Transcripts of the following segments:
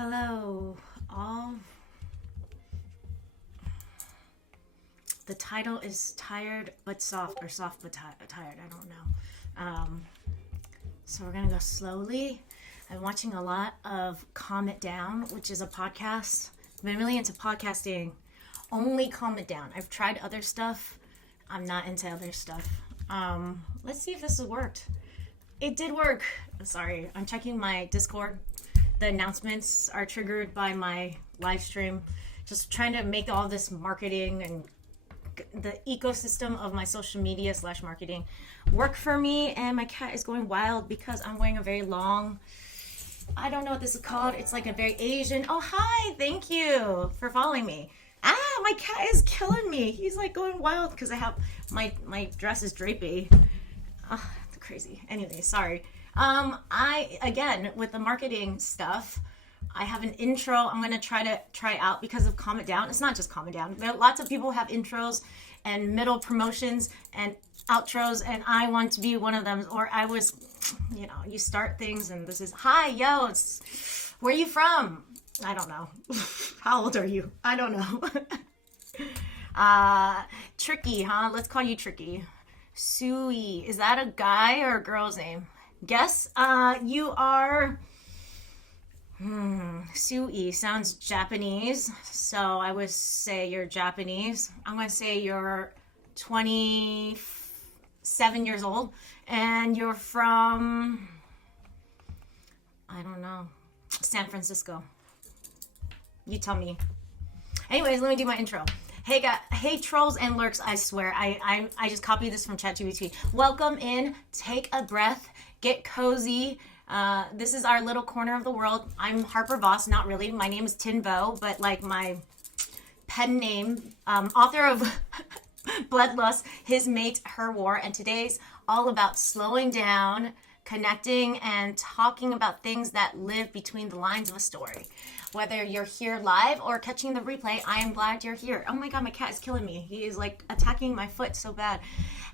Hello, all. The title is Tired but Soft, or Soft but Tired. I don't know. So we're gonna go slowly. I'm watching a lot of Calm It Down, which is a podcast. I've been really into podcasting. Only Calm It Down. I've tried other stuff. I'm not into other stuff. Let's see if this has worked. It did work. Sorry, I'm checking my Discord. The announcements are triggered by my live stream. Just trying to make all this marketing and the ecosystem of my social media / marketing work for me. And my cat is going wild because I'm wearing a very long, I don't know what this is called. It's like a very Asian. Oh, hi. Thank you for following me. My cat is killing me. He's like going wild because I have my dress is drapey. Crazy. Anyway, sorry. Again, with the marketing stuff, I have an intro I'm going to try out because of Calm It Down. It's not just Calm It Down. Lots of people have intros and middle promotions and outros, and I want to be one of them. Or I was, you start things and this is, hi, yo, where are you from? I don't know. How old are you? I don't know. Tricky, huh? Let's call you Tricky. Sui. Is that a guy or a girl's name? Guess you are Sui. Sounds Japanese, so I would say you're Japanese. I'm gonna say you're 27 years old and you're from, I don't know, San Francisco. You tell me. Anyways, let me do my intro. Hey guys, hey trolls and lurks, I swear, I just copied this from ChatGPT. Welcome in, take a breath, get cozy. This is our little corner of the world. I'm Harper Voss, not really. My name is Thien, but like my pen name, author of Bloodlust, His Mate, Her War, and today's all about slowing down, connecting, and talking about things that live between the lines of a story. Whether you're here live or catching the replay, I am glad you're here. Oh my god, my cat is killing me. He is like attacking my foot so bad.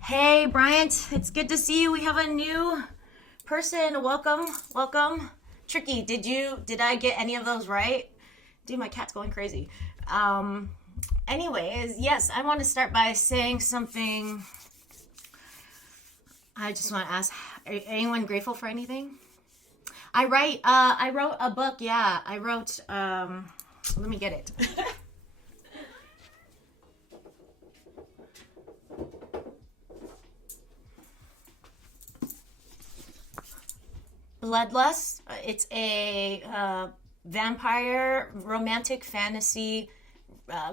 Hey, Bryant, it's good to see you. We have a new person. Welcome. Tricky, did I get any of those right? Dude, my cat's going crazy. Anyways, yes, I want to start by saying something. I just want to ask, anyone grateful for anything? I wrote a book. Yeah, I wrote, let me get it. Bloodlust. It's a vampire romantic fantasy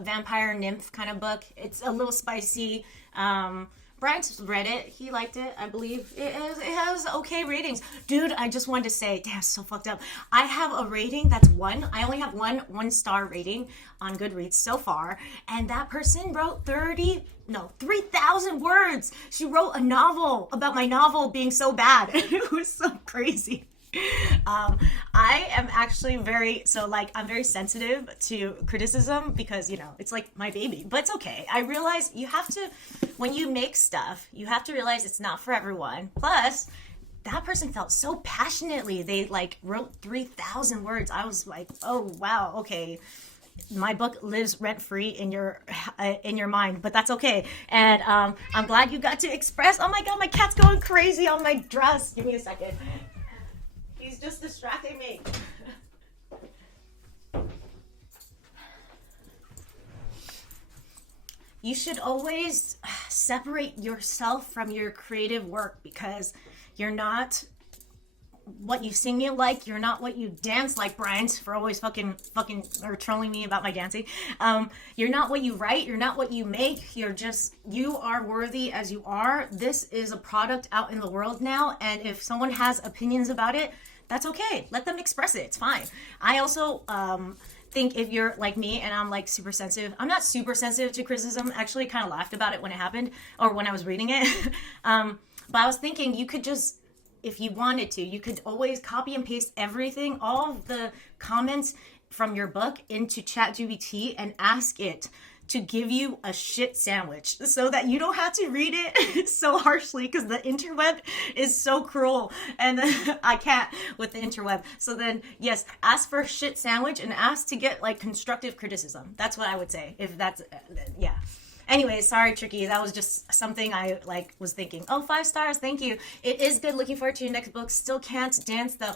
vampire nymph kind of book. It's a little spicy. Bryant read it. He liked it, I believe. It has okay ratings. Dude, I just wanted to say, damn, so fucked up. I have a rating that's 1. I only have one star rating on Goodreads so far. And that person wrote 3,000 words. She wrote a novel about my novel being so bad. It was so crazy. I am actually I'm very sensitive to criticism because, it's like my baby, but it's okay. I realize when you make stuff, you have to realize it's not for everyone. Plus, that person felt so passionately. They wrote 3,000 words. I was like, oh, wow. Okay. My book lives rent-free in your mind, but that's okay. And I'm glad you got to express. Oh my God, my cat's going crazy on my dress. Give me a second. He's just distracting me. You should always separate yourself from your creative work because you're not what you sing like, you're not what you dance like, Brian, for always fucking or trolling me about my dancing. You're not what you write, you're not what you make, you are worthy as you are. This is a product out in the world now, and if someone has opinions about it, that's okay. Let them express it. It's fine. I also think if you're like me and I'm like super sensitive, I'm not super sensitive to criticism. Actually, kind of laughed about it when it happened or when I was reading it. But I was thinking you could just, if you wanted to, you could always copy and paste everything, all of the comments from your book into ChatGPT and ask it to give you a shit sandwich so that you don't have to read it so harshly, because the interweb is so cruel and I can't with the interweb. So then, yes, ask for a shit sandwich and ask to get like constructive criticism. That's what I would say. If that's, yeah. Anyway, sorry, Tricky. That was just something I like was thinking. Oh, 5 stars. Thank you. It is good. Looking forward to your next book. Still can't dance though.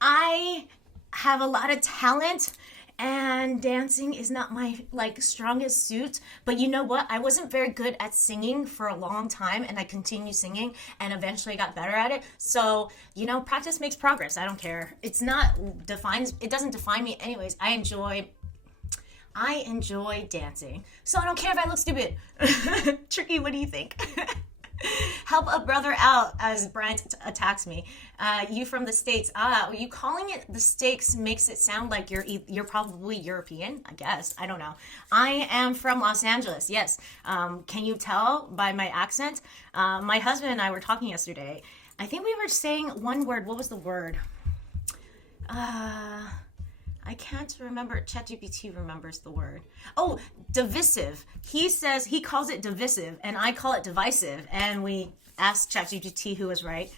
I have a lot of talent, and dancing is not my like strongest suit. But you know what? I wasn't very good at singing for a long time, and I continued singing and eventually got better at it. So, you know, practice makes progress. I don't care. It doesn't define me anyways. I enjoy dancing. So I don't care if I look stupid. Tricky, what do you think? Help a brother out as Bryant attacks me. You from the States. You calling it the States makes it sound like you're probably European, I guess. I don't know. I am from Los Angeles, yes. Can you tell by my accent? My husband and I were talking yesterday. I think we were saying one word. What was the word? I can't remember. ChatGPT remembers the word. Oh, divisive. He calls it divisive, and I call it divisive. And we asked ChatGPT who was right,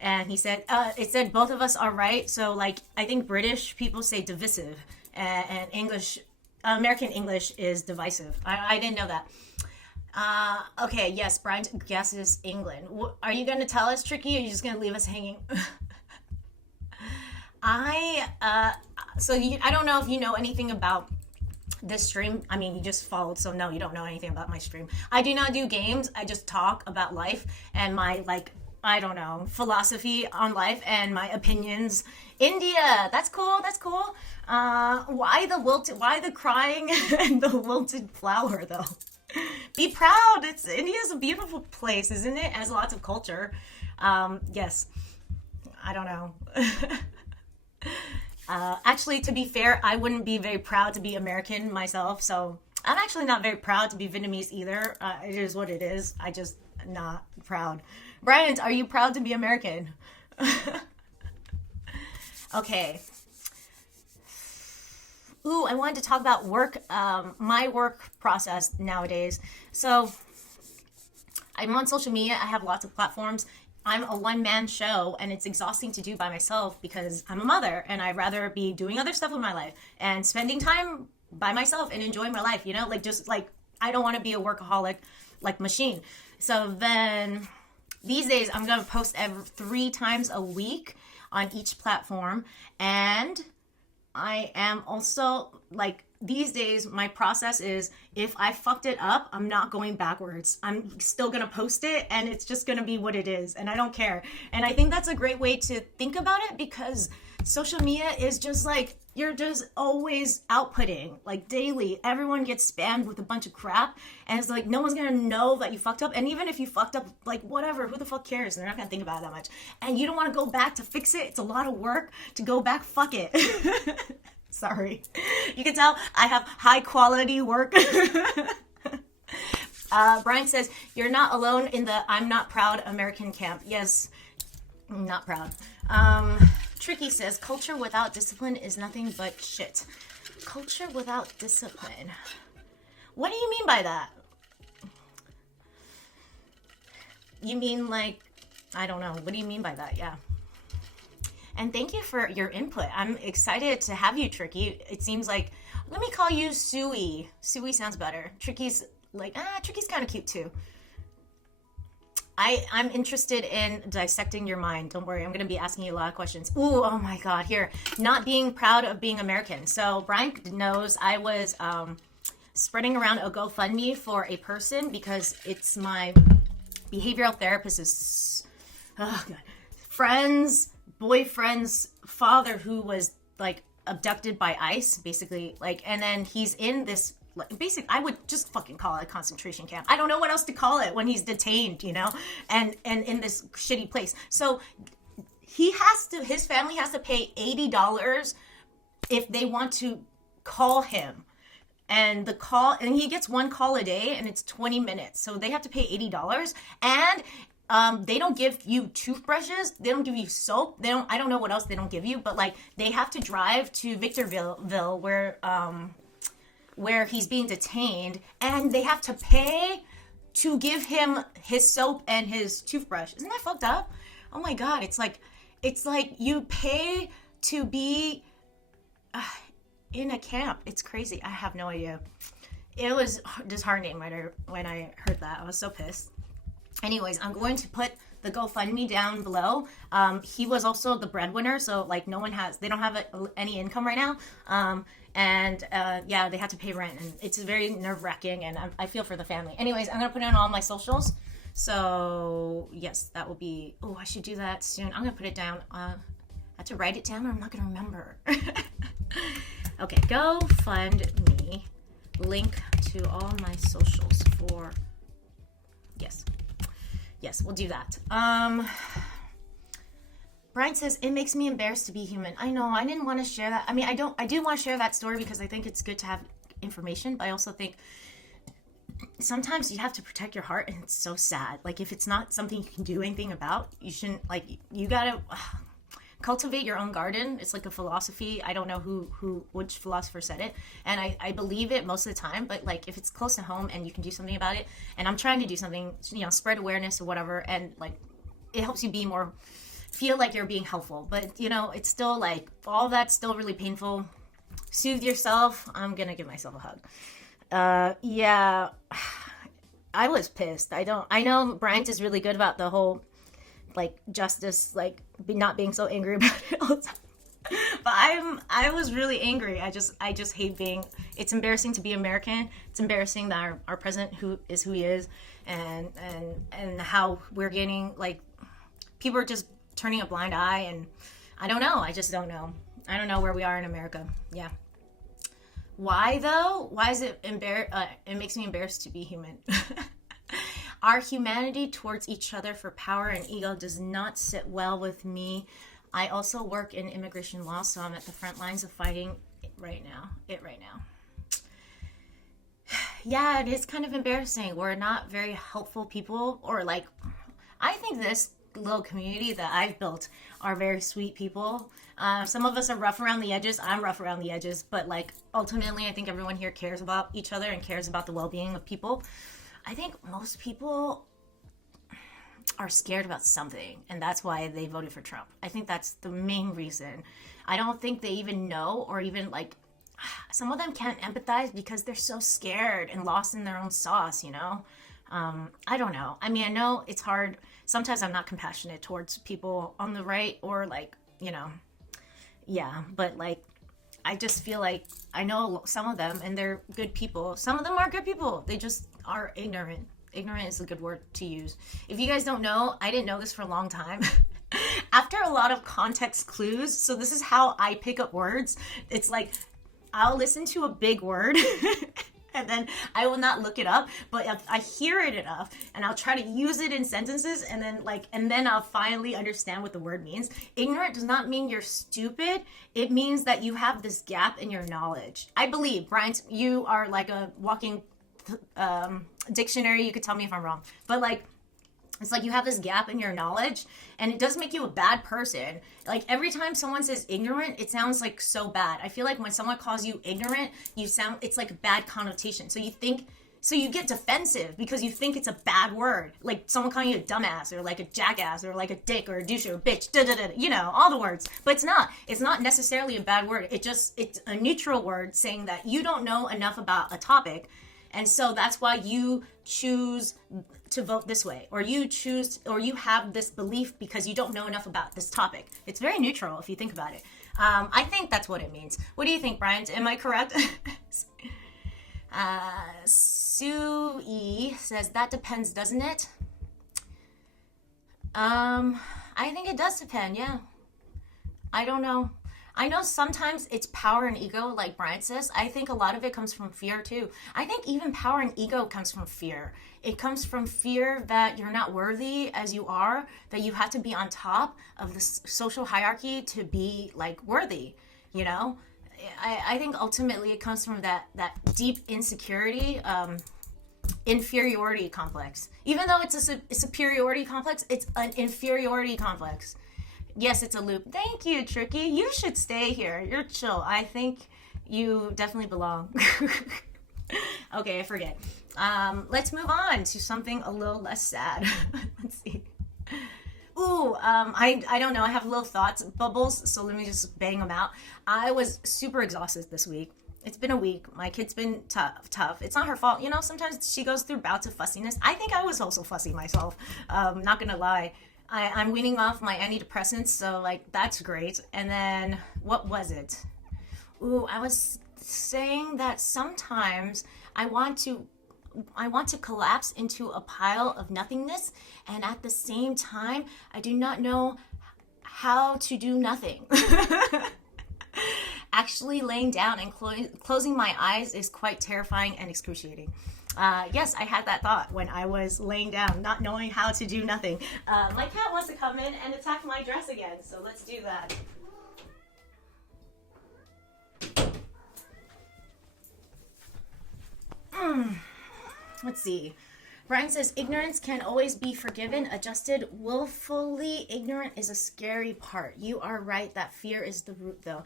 and he said it said both of us are right. So like I think British people say divisive, and American English is divisive. I didn't know that. Okay, yes, Brian guesses England. Are you going to tell us, Tricky, or are you just going to leave us hanging? I don't know if you know anything about this stream. I mean, you just followed, so no, you don't know anything about my stream. I do not do games. I just talk about life and my, like, I don't know, philosophy on life and my opinions. India, that's cool. Why the crying and the wilted flower, though? Be proud. India's a beautiful place, isn't it? It has lots of culture. Yes. I don't know. Actually, to be fair, I wouldn't be very proud to be American myself, so I'm actually not very proud to be Vietnamese either. It is what it is. I just not proud. Brian, are you proud to be American? Okay. Ooh, I wanted to talk about work, my work process nowadays. So I'm on social media. I have lots of platforms. I'm a one-man show, and it's exhausting to do by myself because I'm a mother, and I'd rather be doing other stuff with my life and spending time by myself and enjoying my life, you know? Like, just, like, I don't want to be a workaholic, like, machine. So then, these days, I'm going to post 3 times a week on each platform, and I am also, like, these days, my process is, if I fucked it up, I'm not going backwards. I'm still going to post it, and it's just going to be what it is, and I don't care. And I think that's a great way to think about it, because social media is just like, you're just always outputting, like daily. Everyone gets spammed with a bunch of crap, and it's like, no one's going to know that you fucked up. And even if you fucked up, like, whatever, who the fuck cares? They're not going to think about it that much. And you don't want to go back to fix it. It's a lot of work to go back. Fuck it. Sorry. You can tell I have high quality work. Brian says, you're not alone in the I'm not proud American camp. Yes, I'm not proud. Tricky says, culture without discipline is nothing but shit. Culture without discipline. What do you mean by that? You mean like, I don't know. What do you mean by that? Yeah. And thank you for your input. I'm excited to have you, Tricky. It seems like, let me call you Suey. Suey sounds better. Tricky's like, Tricky's kind of cute too. I'm interested in dissecting your mind. Don't worry, I'm going to be asking you a lot of questions. Ooh, oh my God, here. Not being proud of being American. So Brian knows I was spreading around a GoFundMe for a person because it's my behavioral therapist's friend's boyfriend's father who was like abducted by ICE, basically, like, and then he's in this, like, basically, I would just fucking call it a concentration camp. I don't know what else to call it when he's detained, you know, and in this shitty place. So his family has to pay $80 if they want to call him. And he gets one call a day, and it's 20 minutes. So they have to pay $80, and they don't give you toothbrushes. They don't give you soap. I don't know what else they don't give you, but like they have to drive to Victorville, where where he's being detained and they have to pay to give him his soap and his toothbrush. Isn't that fucked up? Oh my God. It's like you pay to be in a camp. It's crazy. I have no idea. It was disheartening when I heard that. I was so pissed. Anyways, I'm going to put the GoFundMe down below. He was also the breadwinner, so like they don't have any income right now. Yeah, they had to pay rent, and it's very nerve-wracking, and I feel for the family. Anyways, I'm gonna put it on all my socials. So yes, that will be. Oh, I should do that soon. I'm gonna put it down. I have to write it down, or I'm not gonna remember. Okay, GoFundMe. Link to all my socials for. Yes, we'll do that. Brian says, it makes me embarrassed to be human. I know, I didn't want to share that. I mean, I do want to share that story because I think it's good to have information, but I also think sometimes you have to protect your heart, and it's so sad. Like, if it's not something you can do anything about, you shouldn't, like, you gotta cultivate your own garden. It's like a philosophy. I don't know which philosopher said it, and I believe it most of the time, but like, if it's close to home and you can do something about it, and I'm trying to do something, spread awareness or whatever, and like, it helps you feel like you're being helpful, but it's still like, all that's still really painful. Soothe yourself. I'm gonna give myself a hug. Yeah, I was pissed. I know Bryant is really good about the whole like justice, like not being so angry about it all the time. But I was really angry. I just hate being. It's embarrassing to be American. It's embarrassing that our president who he is, and how we're getting, like, people are just turning a blind eye, and I don't know. I just don't know. I don't know where we are in America. Yeah. Why though? Why is it it makes me embarrassed to be human. Our humanity towards each other for power and ego does not sit well with me. I also work in immigration law, so I'm at the front lines of fighting it right now. Yeah, it is kind of embarrassing. We're not very helpful people, or like, I think this little community that I've built are very sweet people. Some of us are rough around the edges. I'm rough around the edges, but like, ultimately, I think everyone here cares about each other and cares about the well-being of people. I think most people are scared about something, and that's why they voted for Trump. I think that's the main reason. I don't think they even know, or even like, some of them can't empathize because they're so scared and lost in their own sauce, I don't know. I mean, I know it's hard. Sometimes I'm not compassionate towards people on the right, or like, yeah, but like, I just feel like I know some of them, and they're good people. Some of them are good people. They just are ignorant. Ignorant is a good word to use. If you guys don't know, I didn't know this for a long time. After a lot of context clues, so this is how I pick up words. It's like, I'll listen to a big word and then I will not look it up, but if I hear it enough and I'll try to use it in sentences, and then I'll finally understand what the word means. Ignorant does not mean you're stupid. It means that you have this gap in your knowledge. I believe, Brian, you are like a walking dictionary. You could tell me if I'm wrong, but like, it's like you have this gap in your knowledge, and it does make you a bad person. Like, every time someone says ignorant, it sounds like so bad. I feel like when someone calls you ignorant, it's like a bad connotation. So you get defensive because you think it's a bad word. Like someone calling you a dumbass, or like a jackass, or like a dick, or a douche, or a bitch, all the words. But it's not. It's not necessarily a bad word. It's a neutral word saying that you don't know enough about a topic. And so that's why you choose to vote this way, or you have this belief because you don't know enough about this topic. It's very neutral if you think about it. I think that's what it means. What do you think, Brian? Am I correct? Sue E says, that depends, doesn't it? I think it does depend, yeah. I don't know. I know sometimes it's power and ego, like Brian says. I think a lot of it comes from fear too. I think even power and ego comes from fear. It comes from fear that you're not worthy as you are, that you have to be on top of the social hierarchy to be like worthy, I think ultimately it comes from that deep insecurity, inferiority complex. Even though it's a superiority complex, it's an inferiority complex. Yes, it's a loop. Thank you, Tricky. You should stay here. You're chill. I think you definitely belong. Okay, I forget. Let's move on to something a little less sad. Let's see. Ooh, I don't know. I have little thoughts bubbles, so let me just bang them out. I was super exhausted this week. It's been a week. My kid's been tough. It's not her fault. You know, sometimes she goes through bouts of fussiness. I think I was also fussy myself. Not gonna lie. I'm weaning off my antidepressants, so like that's great. And then what was it? Ooh, I was saying that sometimes I want to collapse into a pile of nothingness, and at the same time, I do not know how to do nothing. Actually, laying down and closing my eyes is quite terrifying and excruciating. Yes, I had that thought when I was laying down, not knowing how to do nothing. My cat wants to come in and attack my dress again, so let's do that. Let's see. Brian says, ignorance can always be forgiven, adjusted. Willfully ignorant is a scary part. You are right that fear is the root, though.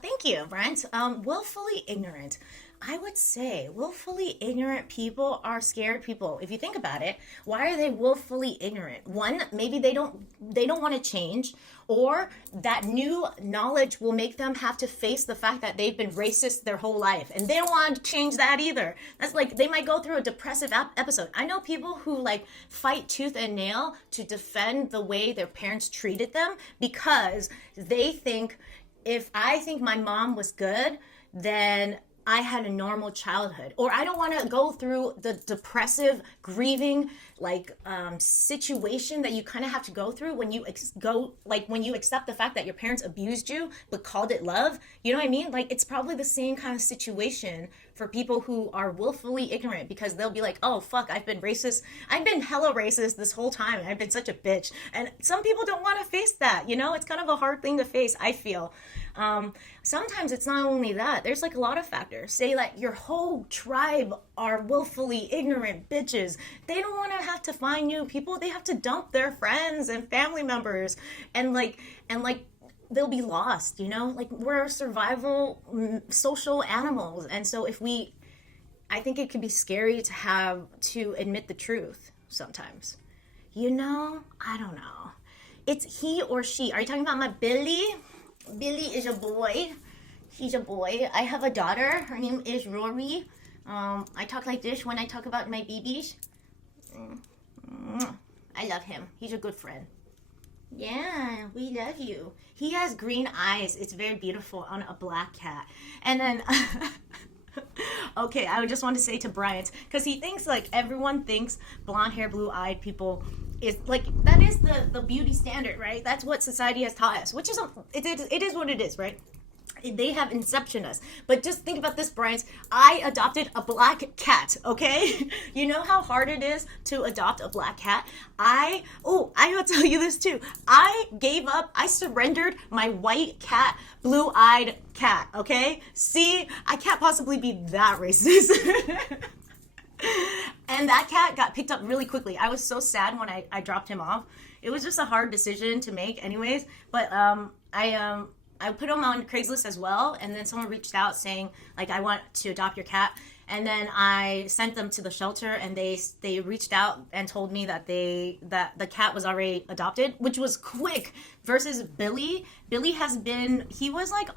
Thank you, Brent. Willfully ignorant. I would say willfully ignorant people are scared people. If you think about it, why are they willfully ignorant? One, maybe they don't want to change, or that new knowledge will make them have to face the fact that they've been racist their whole life, and they don't want to change that either. That's like, they might go through a depressive episode. I know people who like fight tooth and nail to defend the way their parents treated them, because they think, if I think my mom was good, then I had a normal childhood, or I don't want to go through the depressive, grieving, like situation that you kind of have to go through when you when you accept the fact that your parents abused you but called it love. You know what I mean? Like, it's probably the same kind of situation for people who are willfully ignorant, because they'll be like, oh fuck, I've been racist. I've been hella racist this whole time, and I've been such a bitch. And some people don't want to face that. You know, it's kind of a hard thing to face, I feel. Sometimes it's not only that. There's like a lot of factors. Say like your whole tribe are willfully ignorant bitches. They don't want to have to find new people. They have to dump their friends and family members, and they'll be lost, you know? Like, we're survival social animals. And so I think it could be scary to have to admit the truth sometimes. You know? I don't know. It's he or she. Are you talking about my Billy? Billy is a boy. He's a boy. I have a daughter. Her name is Rory. I talk like this when I talk about my babies. I love him. He's a good friend. Yeah, we love you. He has green eyes. It's very beautiful on a black cat. And then, okay, I just want to say to Bryant, because he thinks like everyone thinks blonde hair, blue eyed people is like, that is the beauty standard, right? That's what society has taught us, which is, it is what it is, right? They have inception us. But just think about this, Bryant. I adopted a black cat, okay? You know how hard it is to adopt a black cat? I will tell you this too. I surrendered my white cat, blue-eyed cat, okay? See, I can't possibly be that racist. And that cat got picked up really quickly. I was so sad when I dropped him off. It was just a hard decision to make anyways. But I put him on Craigslist as well, and then someone reached out saying, like, I want to adopt your cat. And then I sent them to the shelter, and they reached out and told me that the cat was already adopted, which was quick, versus Billy. Billy he was like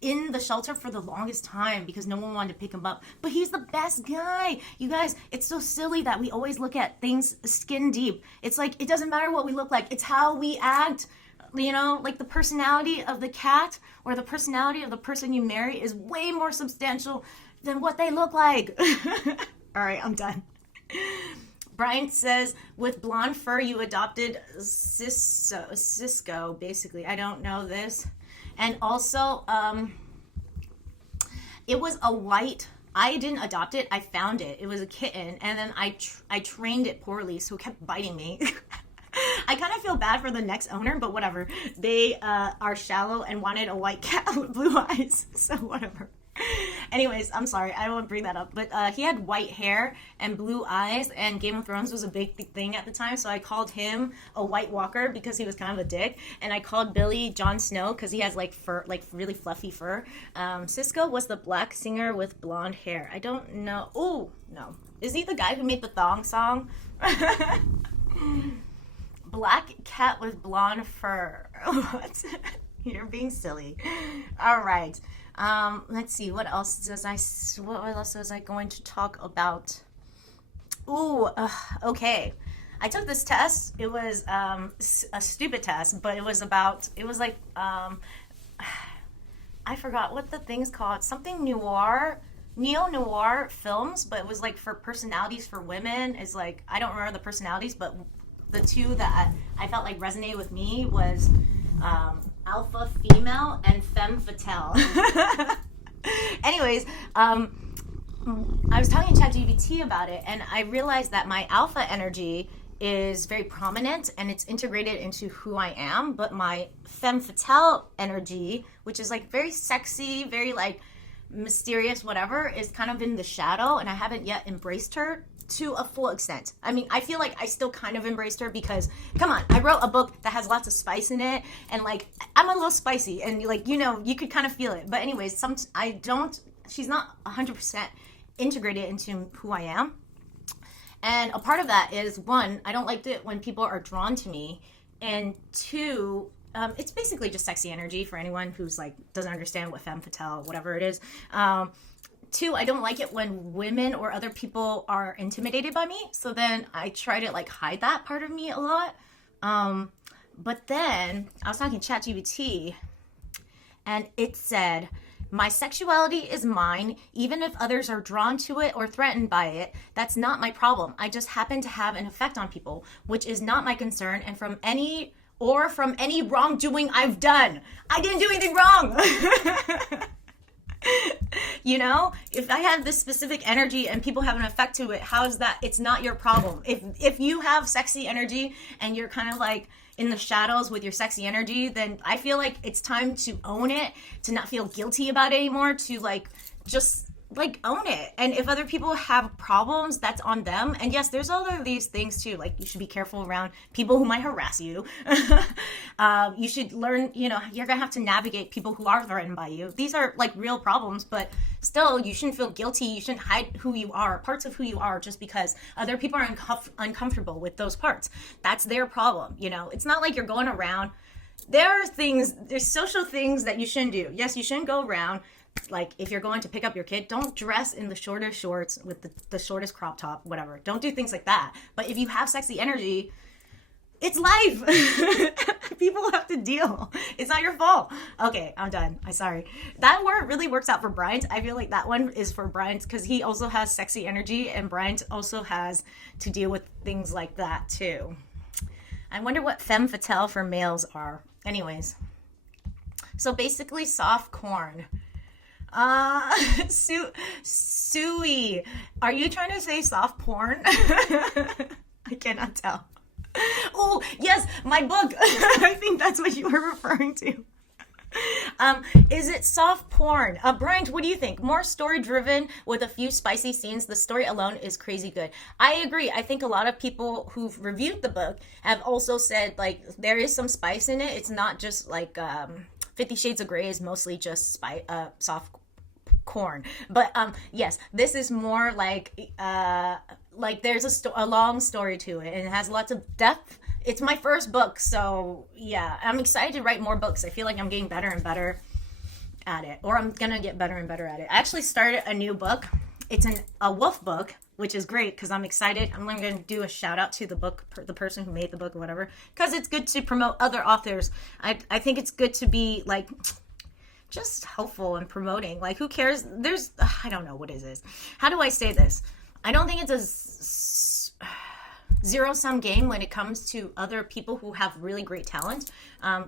in the shelter for the longest time because no one wanted to pick him up. But he's the best guy. You guys, it's so silly that we always look at things skin deep. It's like, it doesn't matter what we look like. It's how we act. You know, like the personality of the cat or the personality of the person you marry is way more substantial than what they look like. All right, I'm done. Brian says, with blonde fur, you adopted Cisco, basically. I don't know this. And also, it was a white, I didn't adopt it, I found it. It was a kitten, and then I trained it poorly, so it kept biting me. I kind of feel bad for the next owner, but whatever. They are shallow and wanted a white cat with blue eyes, so whatever. Anyways, I'm sorry, I won't bring that up. But he had white hair and blue eyes, and Game of Thrones was a big thing at the time. So I called him a White Walker because he was kind of a dick, and I called Billy Jon Snow because he has like fur, like really fluffy fur. Cisco was the black singer with blonde hair. I don't know. Oh no, is he the guy who made the thong song? Black cat with blonde fur. What? You're being silly. All right. Let's see. What else was I going to talk about? Ooh. Okay. I took this test. It was a stupid test, but it was like I forgot what the thing's called. Something noir. Neo-noir films, but it was like for personalities for women. Is like, I don't remember the personalities, but the two that I felt like resonated with me was Alpha Female and Femme Fatale. Anyways, I was talking to ChatGPT about it, and I realized that my alpha energy is very prominent and it's integrated into who I am, but my Femme Fatale energy, which is like very sexy, very like mysterious, whatever, is kind of in the shadow, and I haven't yet embraced her to a full extent. I mean, I feel like I still kind of embraced her because, come on, I wrote a book that has lots of spice in it, and like, I'm a little spicy, and like, you know, you could kind of feel it. But anyways, she's not 100% integrated into who I am. And a part of that is, one, I don't like it when people are drawn to me, and two, it's basically just sexy energy for anyone who's like doesn't understand what femme fatale, whatever it is. Two, I don't like it when women or other people are intimidated by me. So then I try to like hide that part of me a lot. But then I was talking to ChatGPT, and it said, my sexuality is mine, even if others are drawn to it or threatened by it. That's not my problem. I just happen to have an effect on people, which is not my concern, and from any wrongdoing I've done. I didn't do anything wrong. You know, if I have this specific energy and people have an effect to it, how is that? It's not your problem. If you have sexy energy and you're kind of like in the shadows with your sexy energy, then I feel like it's time to own it, to not feel guilty about it anymore, to like just like own it. And if other people have problems, that's on them. And yes, there's all of these things too, like you should be careful around people who might harass you. You should learn, you know, you're gonna have to navigate people who are threatened by you. These are like real problems, but still you shouldn't feel guilty. You shouldn't hide who you are, parts of who you are, just because other people are uncomfortable with those parts. That's their problem. You know, it's not like you're going around. There's social things that you shouldn't do. Yes, you shouldn't go around. Like, if you're going to pick up your kid, don't dress in the shortest shorts with the shortest crop top, whatever. Don't do things like that. But if you have sexy energy, it's life. People have to deal. It's not your fault. Okay, I'm done. I'm sorry. That word really works out for Bryant. I feel like that one is for Bryant because he also has sexy energy, and Bryant also has to deal with things like that too. I wonder what femme fatale for males are. Anyways. So basically soft corn. Suey, are you trying to say soft porn? I cannot tell. Oh, yes, my book. I think that's what you were referring to. Is it soft porn? Bryant, what do you think? More story-driven with a few spicy scenes. The story alone is crazy good. I agree. I think a lot of people who've reviewed the book have also said, like, there is some spice in it. It's not just, like, 50 Shades of Grey is mostly just soft corn. But yes, this is more like there's a long story to it, and it has lots of depth. It's my first book, so yeah, I'm excited to write more books. I feel like I'm getting better and better at it, or I'm gonna get better and better at it. I actually started a new book. It's a wolf book, which is great because I'm excited. I'm going to do a shout out to the person who made the book or whatever, because it's good to promote other authors. I think it's good to be like just helpful and promoting. Like, who cares? I don't know, what is this? How do I say this? I don't think it's a zero-sum game when it comes to other people who have really great talent.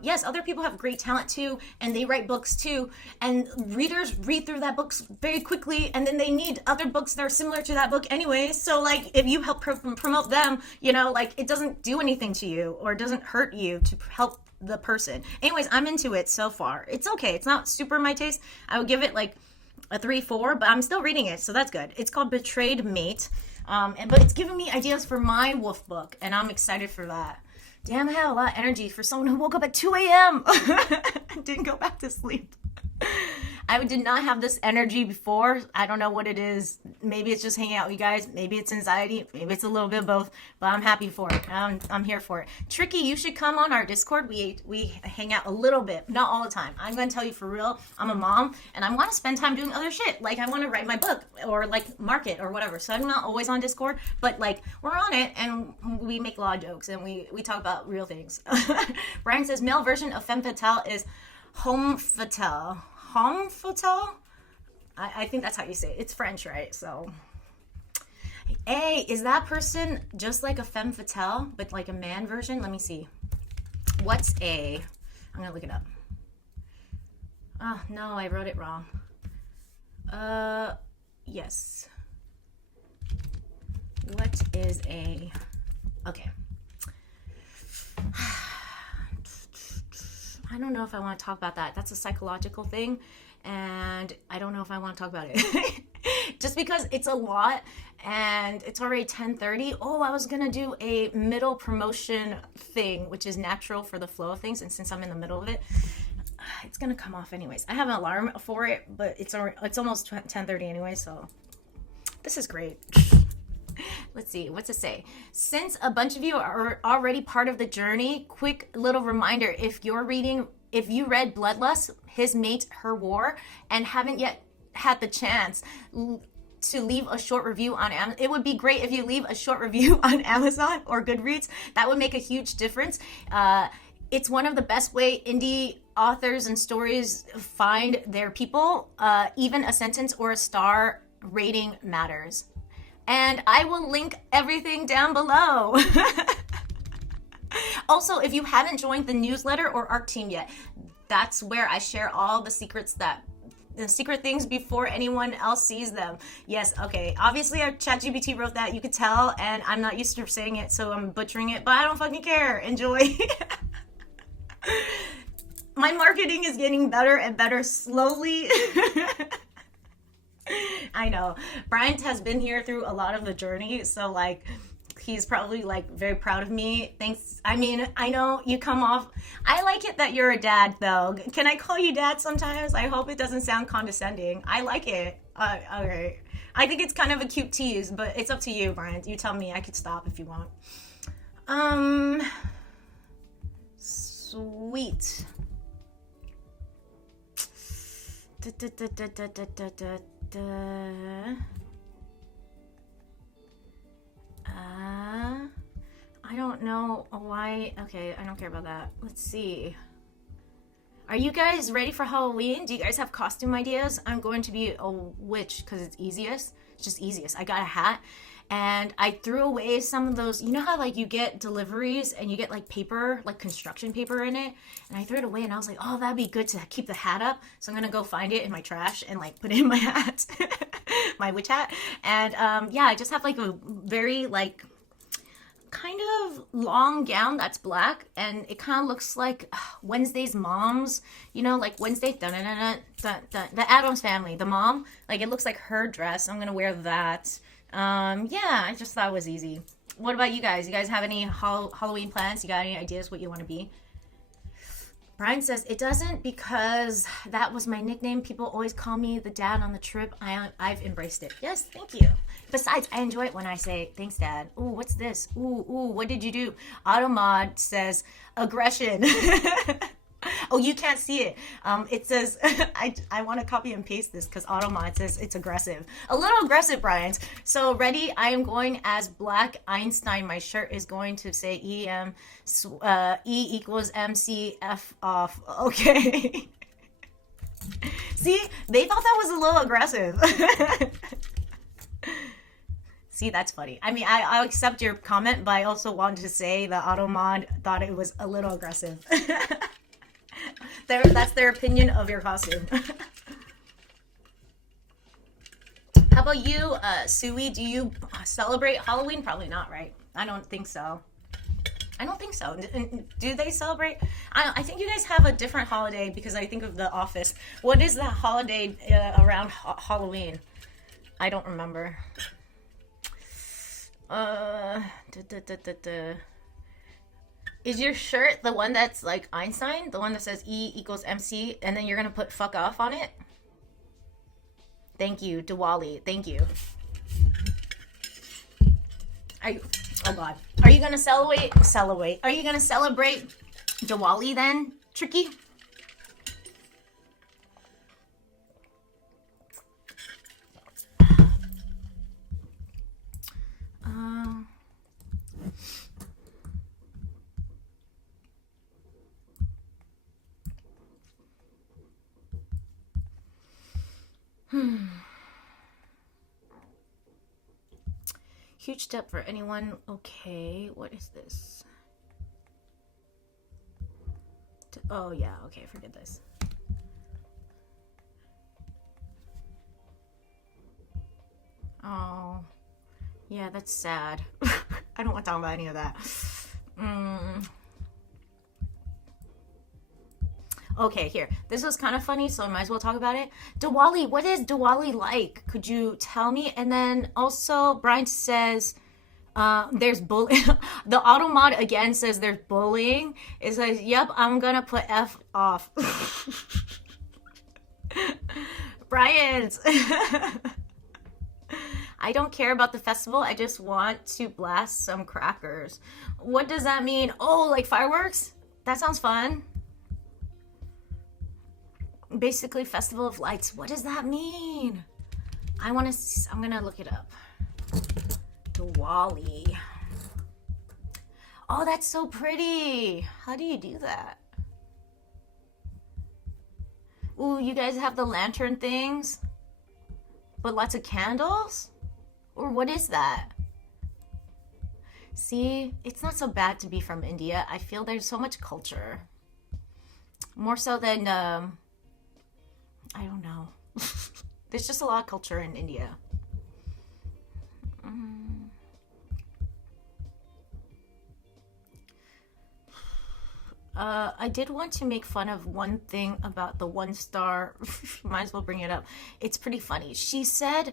Yes, other people have great talent too, and they write books too, and readers read through that books very quickly, and then they need other books that are similar to that book anyway. So like, if you help promote them, you know, like, it doesn't do anything to you, or it doesn't hurt you to help the person. Anyways, I'm into it so far. It's okay. It's not super my taste. I would give it like a 3-4, but I'm still reading it, so that's good. It's called Betrayed Mate, but it's giving me ideas for my wolf book, and I'm excited for that. Damn, I have a lot of energy for someone who woke up at 2 a.m. and didn't go back to sleep. I did not have this energy before. I don't know what it is. Maybe it's just hanging out with you guys. Maybe it's anxiety. Maybe it's a little bit of both. But I'm happy for it. I'm here for it. Tricky, you should come on our Discord. We hang out a little bit, not all the time. I'm going to tell you for real, I'm a mom, and I want to spend time doing other shit. Like, I want to write my book or, like, market or whatever. So I'm not always on Discord. But, like, we're on it, and we make a lot of jokes, and we talk about real things. Brian says, male version of Femme Fatale is Homme Fatale. Homme Fatale? I think that's how you say it. It's French, right? So, hey, is that person just like a Femme Fatale, but like a man version? Let me see. What's a... I'm going to look it up. Oh, no, I wrote it wrong. Yes. What is a... Okay. I don't know if I want to talk about that. That's a psychological thing, and I don't know if I want to talk about it. Just because it's a lot, and it's already 10:30. Oh, I was going to do a middle promotion thing, which is natural for the flow of things, and since I'm in the middle of it, it's going to come off anyways. I have an alarm for it, but it's almost 10:30 anyway, so this is great. Let's see, what's it say? Since a bunch of you are already part of the journey, quick little reminder, if you read Bloodlust, His Mate, Her War, and haven't yet had the chance to leave a short review on Amazon, it would be great if you leave a short review on Amazon or Goodreads. That would make a huge difference. It's one of the best way indie authors and stories find their people. Even a sentence or a star rating matters. And I will link everything down below. Also, if you haven't joined the newsletter or ARC team yet, that's where I share all the secret things before anyone else sees them. Yes, okay. Obviously, ChatGPT wrote that. You could tell, and I'm not used to saying it, so I'm butchering it, but I don't fucking care. Enjoy. My marketing is getting better and better slowly. I know. Bryant has been here through a lot of the journey, so like he's probably like very proud of me. Thanks. I mean, I know you come off. I like it that you're a dad though. Can I call you dad sometimes? I hope it doesn't sound condescending. I like it. Okay. I think it's kind of a cute tease, but it's up to you, Bryant. You tell me. I could stop if you want. Sweet. I don't know why. Okay, I don't care about that. Let's see. Are you guys ready for Halloween? Do you guys have costume ideas? I'm going to be a witch because it's easiest. It's just easiest. I got a hat and I threw away some of those. You know how like you get deliveries and you get like paper, like construction paper in it? And I threw it away and I was like, oh, that'd be good to keep the hat up. So I'm going to go find it in my trash and like put it in my hat, my witch hat. And yeah, I just have like a very like kind of long gown that's black and it kind of looks like Wednesday's moms, you know, like Wednesday, the Addams Family, the mom, like it looks like her dress. I'm gonna wear that. Yeah, I just thought it was easy. What about you guys? You guys have any Halloween plans? You got any ideas what you want to be? Brian says, it doesn't because that was my nickname. People always call me the dad on the trip. I've embraced it. Yes, thank you. Besides, I enjoy it when I say, thanks, Dad. Ooh, what's this? Ooh, what did you do? Automod says, aggression. Oh, you can't see it. It says, I want to copy and paste this because Automod says it's aggressive. A little aggressive, Brian. So ready? I am going as Black Einstein. My shirt is going to say E equals MC F off. Okay. See, they thought that was a little aggressive. See, that's funny. I mean, I'll accept your comment, but I also wanted to say the Automod thought it was a little aggressive. That's their opinion of your costume. How about you, Sui? Do you celebrate Halloween? Probably not, right? I don't think so. I don't think so. Do they celebrate? I think you guys have a different holiday because I think of The Office. What is that holiday around Halloween? I don't remember. Is your shirt the one that's like Einstein? The one that says E equals MC and then you're going to put fuck off on it? Thank you, Diwali. Thank you. Oh God. Are you going to celebrate? Are you going to celebrate Diwali then, Tricky? Huge step for anyone. Okay, what is this? Oh yeah, okay, forget this. Oh, yeah, that's sad. I don't want to talk about any of that. Okay, here. This was kind of funny, so I might as well talk about it. Diwali, what is Diwali like? Could you tell me? And then also, Brian says there's bullying. The auto mod again says there's bullying. It says, yep, I'm gonna put F off. Brian's. I don't care about the festival. I just want to blast some crackers. What does that mean? Oh, like fireworks? That sounds fun. Basically, Festival of Lights. What does that mean? I'm gonna look it up. Diwali. Oh, that's so pretty. How do you do that? Ooh, you guys have the lantern things? But lots of candles? Or what is that? See, it's not so bad to be from India. I feel there's so much culture. More so than, I don't know. There's just a lot of culture in India. I did want to make fun of one thing about the 1 star. Might as well bring it up. It's pretty funny. She said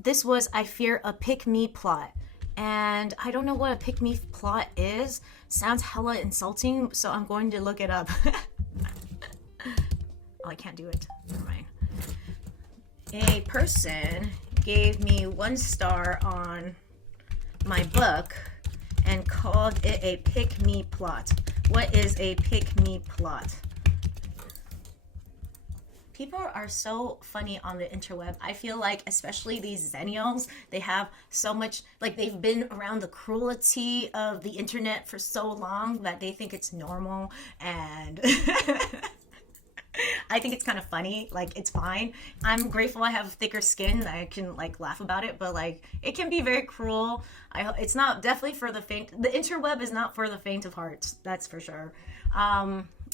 this was, I fear, a pick-me plot. And I don't know what a pick-me plot is. Sounds hella insulting, so I'm going to look it up. Oh, I can't do it. Never mind. A person gave me 1 star on my book and called it a pick-me plot. What is a pick-me plot? People are so funny on the interweb. I feel like, especially these Zennials, they have so much, like they've been around the cruelty of the internet for so long that they think it's normal, and I think it's kind of funny. Like, it's fine. I'm grateful I have thicker skin that I can like laugh about it, but like it can be very cruel. It's not definitely for the faint. The interweb is not for the faint of heart. That's for sure.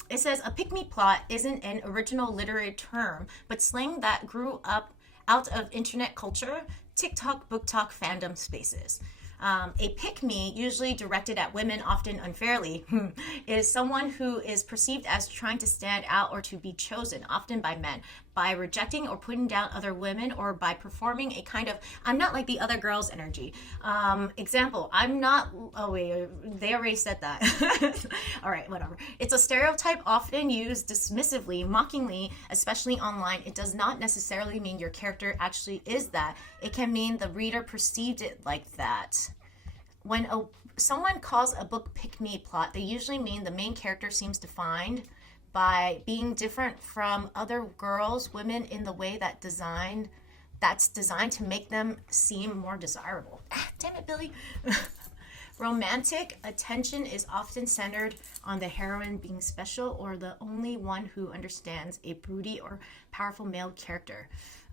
It says a pick-me plot isn't an original literary term, but slang that grew up out of internet culture, TikTok, book talk, fandom spaces. A pick-me, usually directed at women, often unfairly, is someone who is perceived as trying to stand out or to be chosen, often by men, by rejecting or putting down other women, or by performing a kind of I'm not like the other girls energy. Example, I'm not, oh wait, they already said that. All right, whatever. It's a stereotype often used dismissively, mockingly, especially online. It does not necessarily mean your character actually is that. It can mean the reader perceived it like that. When someone calls a book pick-me plot, they usually mean the main character seems defined by being different from other girls, women, in the way that's designed to make them seem more desirable. Damn it, Billy. Romantic attention is often centered on the heroine being special or the only one who understands a broody or powerful male character.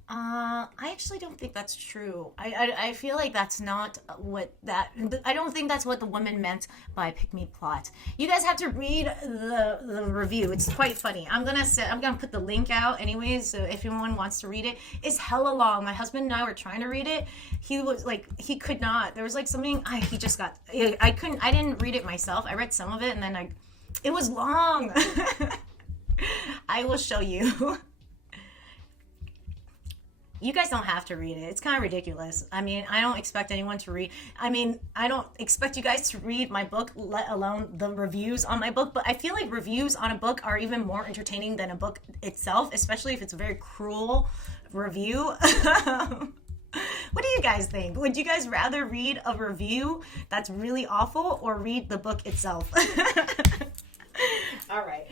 I actually don't think that's true. I feel like that's not what that. I don't think that's what the woman meant by pick me plot. You guys have to read the review. It's quite funny. I'm gonna put the link out anyways. So if anyone wants to read it, it's hella long. My husband and I were trying to read it. He was like he could not. There was like something he just got. I couldn't. I didn't read it myself. I read some of it and then it was long. I will show you. You guys don't have to read it. It's kind of ridiculous. I mean, I don't expect anyone to read. I mean, I don't expect you guys to read my book, let alone the reviews on my book. But I feel like reviews on a book are even more entertaining than a book itself, especially if it's a very cruel review. What do you guys think? Would you guys rather read a review that's really awful or read the book itself? All right.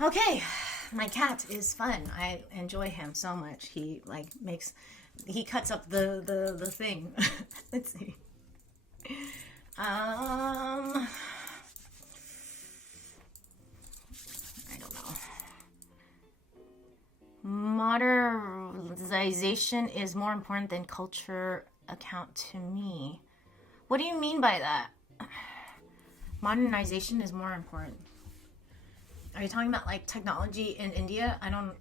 Okay, my cat is fun. I enjoy him so much. He he cuts up the thing. Let's see. I don't know. Modernization is more important than culture account to me. What do you mean by that? Modernization is more important. Are you talking about like technology in India? I don't.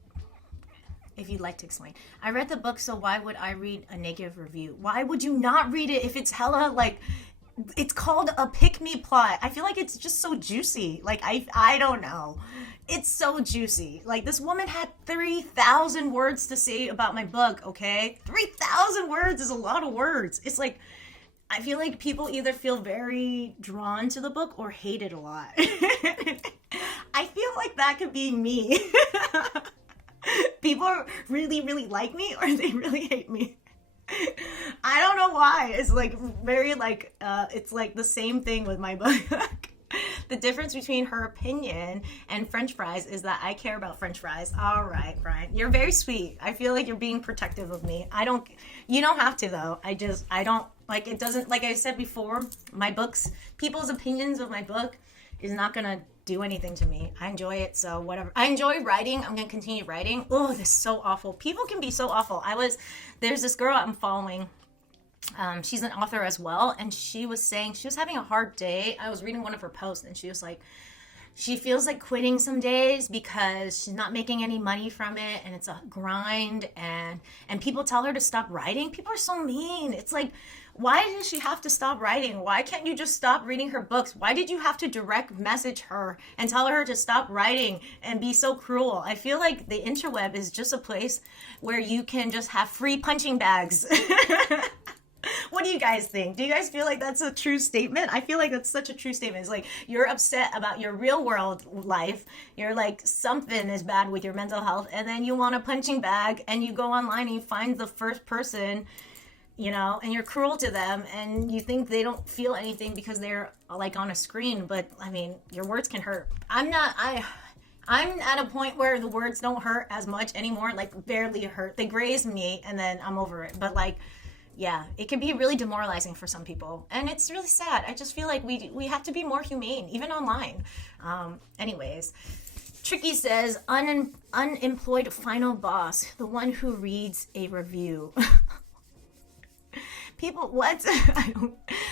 If you'd like to explain. I read the book, so why would I read a negative review? Why would you not read it if it's hella like? It's called a pick me plot. I feel like it's just so juicy. Like I don't know. It's so juicy. Like this woman had 3,000 words to say about my book. Okay, 3,000 words is a lot of words. It's like. I feel like people either feel very drawn to the book or hate it a lot. I feel like that could be me. People really, really like me or they really hate me. I don't know why. It's like very like, it's like the same thing with my book. The difference between her opinion and French fries is that I care about French fries. All right, Brian. You're very sweet. I feel like you're being protective of me. You don't have to though. I don't, like it doesn't, like I said before, my books, people's opinions of my book is not going to do anything to me. I enjoy it, so whatever. I enjoy writing. I'm going to continue writing. Oh, this is so awful. People can be so awful. There's this girl I'm following. She's an author as well, and she was saying she was having a hard day. I was reading one of her posts, and she was like, she feels like quitting some days because she's not making any money from it, and it's a grind, and people tell her to stop writing. People are so mean. It's like, why did she have to stop writing? Why can't you just stop reading her books? Why did you have to direct message her and tell her to stop writing and be so cruel? I feel like the interweb is just a place where you can just have free punching bags. What do you guys think? Do you guys feel like that's a true statement? I feel like that's such a true statement. It's like you're upset about your real world life. You're like something is bad with your mental health, and then you want a punching bag, and you go online and you find the first person, and you're cruel to them, and you think they don't feel anything because they're like on a screen. But I mean, your words can hurt. I'm at a point where the words don't hurt as much anymore. Like barely hurt. They graze me, and then I'm over it. But like. Yeah, it can be really demoralizing for some people, and it's really sad. I just feel like we have to be more humane, even online. Anyways, Tricky says, unemployed final boss, the one who reads a review. People, what?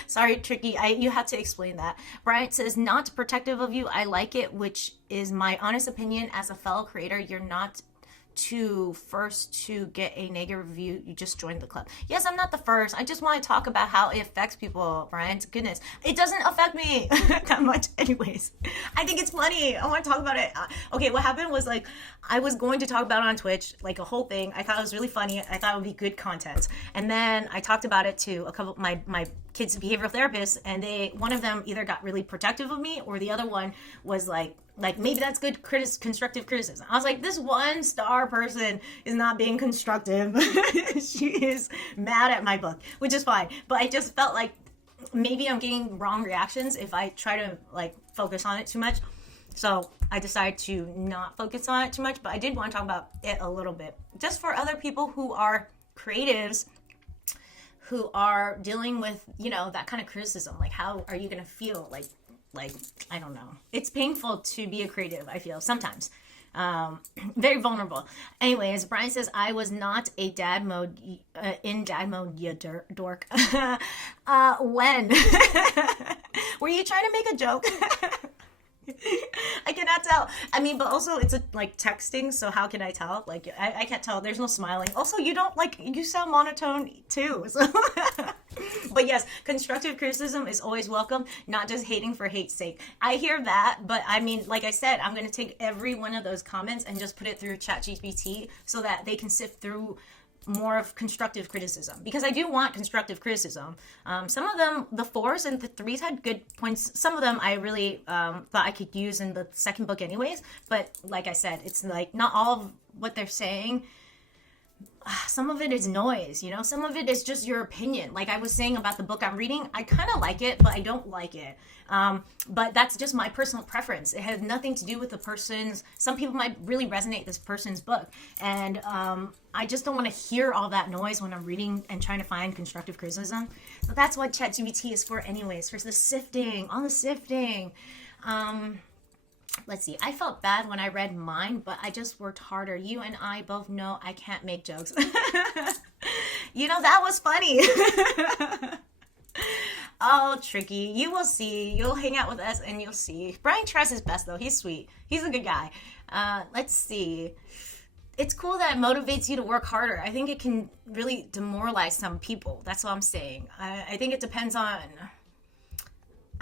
Sorry, Tricky, you have to explain that. Bryant says, not protective of you. I like it, which is my honest opinion as a fellow creator. You're not first to get a negative review. You just joined the club. Yes, I'm not the first. I just want to talk about how it affects people, Brian. Goodness, it doesn't affect me that much anyways. I think it's funny. I want to talk about it. Okay, what happened was like I was going to talk about it on Twitch, like a whole thing. I thought it was really funny. I thought it would be good content, and then I talked about it to a couple of my kids' behavioral therapists, and one of them either got really protective of me, or the other one was like maybe that's good constructive criticism. I was like, this 1-star person is not being constructive. She is mad at my book, which is fine. But I just felt like maybe I'm getting wrong reactions if I try to like focus on it too much. So I decided to not focus on it too much, but I did want to talk about it a little bit. Just for other people who are creatives, who are dealing with, that kind of criticism. Like, how are you going to feel? Like, like, I don't know. It's painful to be a creative, I feel, sometimes. Very vulnerable. Anyways, Brian says, I was not a dad mode, in dad mode, you dork. When? Were you trying to make a joke? I cannot tell. I mean, but also it's like texting, so how can I tell? Like, I can't tell. There's no smiling. Also, you don't, like, you sound monotone too. So. But yes, constructive criticism is always welcome, not just hating for hate's sake. I hear that, but I mean, like I said, I'm going to take every one of those comments and just put it through ChatGPT so that they can sift through more of constructive criticism, because I do want constructive criticism. Some of them, the 4s and the 3s had good points. Some of them I really thought I could use in the second book anyways, but like I said, it's like not all of what they're saying. Some of it is noise, you know, some of it is just your opinion. Like I was saying about the book I'm reading, I kind of like it, but I don't like it. But that's just my personal preference. It has nothing to do with the person's, some people might really resonate this person's book. And I just don't want to hear all that noise when I'm reading and trying to find constructive criticism. So that's what ChatGPT is for anyways, for the sifting, all the sifting. Let's see. I felt bad when I read mine, but I just worked harder. You and I both know I can't make jokes. You know, that was funny. Oh, Tricky. You will see. You'll hang out with us and you'll see. Brian tries his best, though. He's sweet. He's a good guy. Let's see. It's cool that it motivates you to work harder. I think it can really demoralize some people. That's what I'm saying. I think it depends on...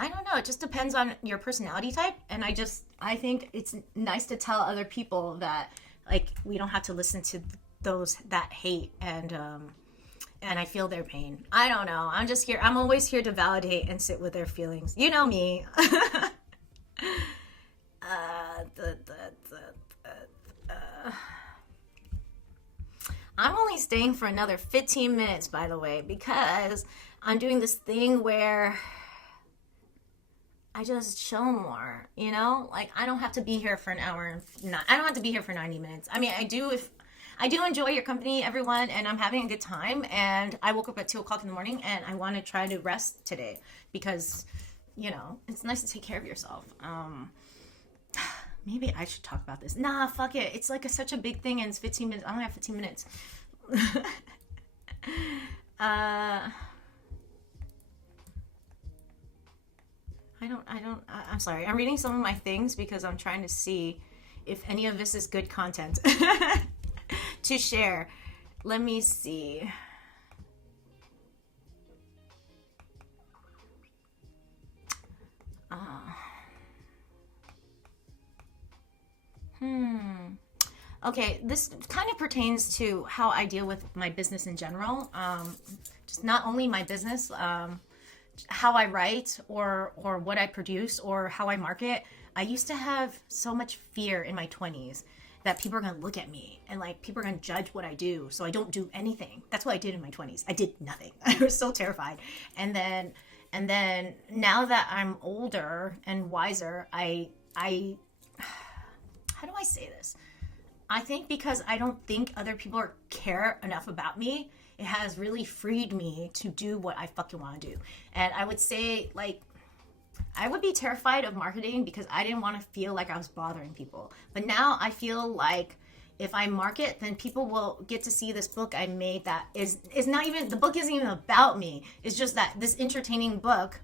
I don't know. It just depends on your personality type. And I think it's nice to tell other people that, like, we don't have to listen to those that hate and I feel their pain. I don't know. I'm just here. I'm always here to validate and sit with their feelings. You know me. I'm only staying for another 15 minutes, by the way, because I'm doing this thing where I just chill more, you know? Like, I don't have to be here for an hour. I don't have to be here for 90 minutes. I mean, I do enjoy your company, everyone, and I'm having a good time. And I woke up at 2 o'clock in the morning, and I want to try to rest today because, you know, it's nice to take care of yourself. Maybe I should talk about this. Nah, fuck it. It's like such a big thing, and it's 15 minutes. I only have 15 minutes. I'm sorry. I'm reading some of my things because I'm trying to see if any of this is good content to share. Let me see. Okay, this kind of pertains to how I deal with my business in general. Just not only my business, how I write or what I produce or how I market. I used to have so much fear in my 20s that people are going to look at me and like people are going to judge what I do. So I don't do anything. That's what I did in my 20s. I did nothing. I was so terrified. And then now that I'm older and wiser, I how do I say this? I think because I don't think other people care enough about me, it has really freed me to do what I fucking want to do. And I would say, like, I would be terrified of marketing because I didn't want to feel like I was bothering people. But now I feel like if I market, then people will get to see this book I made that is not even, the book isn't even about me. It's just that this entertaining book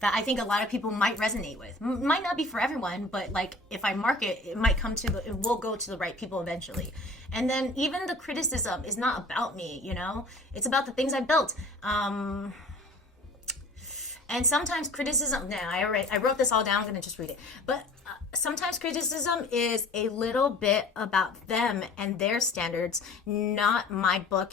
that I think a lot of people might resonate with. Might not be for everyone, but like if I market, it might it will go to the right people eventually. And then even the criticism is not about me, you know? It's about the things I built. And sometimes criticism, I wrote this all down, I'm gonna just read it. But sometimes criticism is a little bit about them and their standards, not my book,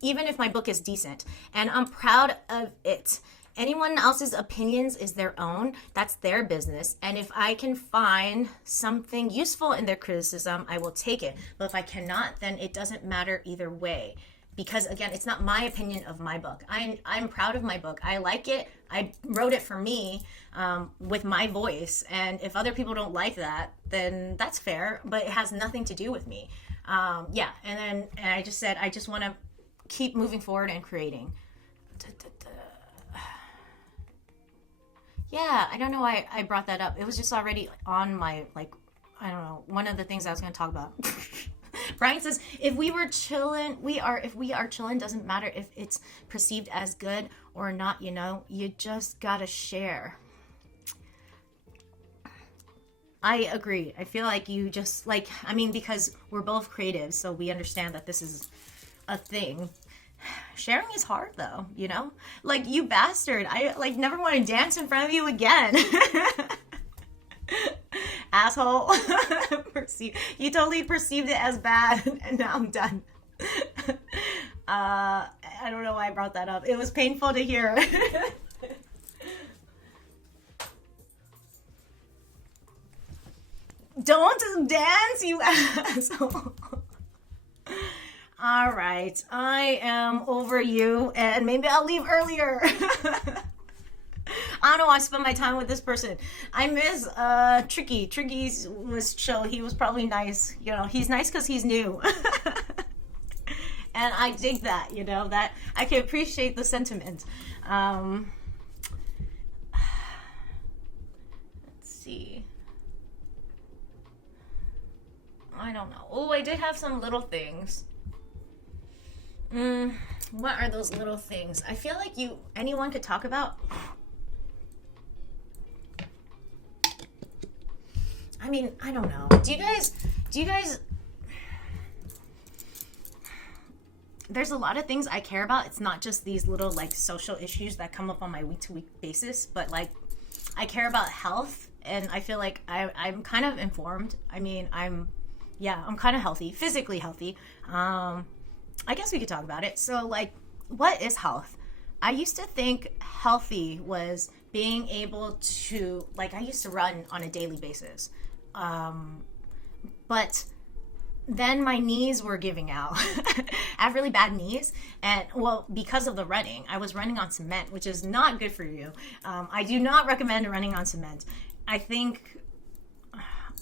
even if my book is decent. And I'm proud of it. Anyone else's opinions is their own. That's their business. And if I can find something useful in their criticism, I will take it. But if I cannot, then it doesn't matter either way. Because again, it's not my opinion of my book. I'm proud of my book. I like it. I wrote it for me with my voice. And if other people don't like that, then that's fair. But it has nothing to do with me. And I just said, I just want to keep moving forward and creating. Yeah, I don't know why I brought that up. It was just already on my, like, I don't know, one of the things I was going to talk about. Brian says, if we were chilling, if we are chilling, doesn't matter if it's perceived as good or not, you know, you just got to share. I agree. I feel like you just, like, I mean, because we're both creatives, so we understand that this is a thing. Sharing is hard, though, you know? Like, you bastard. I, like, never want to dance in front of you again. Asshole. You totally perceived it as bad, and now I'm done. I don't know why I brought that up. It was painful to hear. Don't dance, you asshole. All right, I am over you, and maybe I'll leave earlier. I don't know, I spent my time with this person. I miss Tricky. Tricky was chill. He was probably nice. You know, he's nice because he's new. And I dig that, you know, that I can appreciate the sentiment. Let's see. I don't know. Oh, I did have some little things. What are those little things? I feel like anyone could talk about. I mean, I don't know. Do you guys, there's a lot of things I care about. It's not just these little, like, social issues that come up on my week-to-week basis, but, like, I care about health, and I feel like I'm kind of informed. I mean, I'm kind of healthy, physically healthy. I guess we could talk about it. So, like, what is health? I used to think healthy was being able to, like, I used to run on a daily basis. But then my knees were giving out. I have really bad knees, and well, because of the running, I was running on cement, which is not good for you. I do not recommend running on cement. I think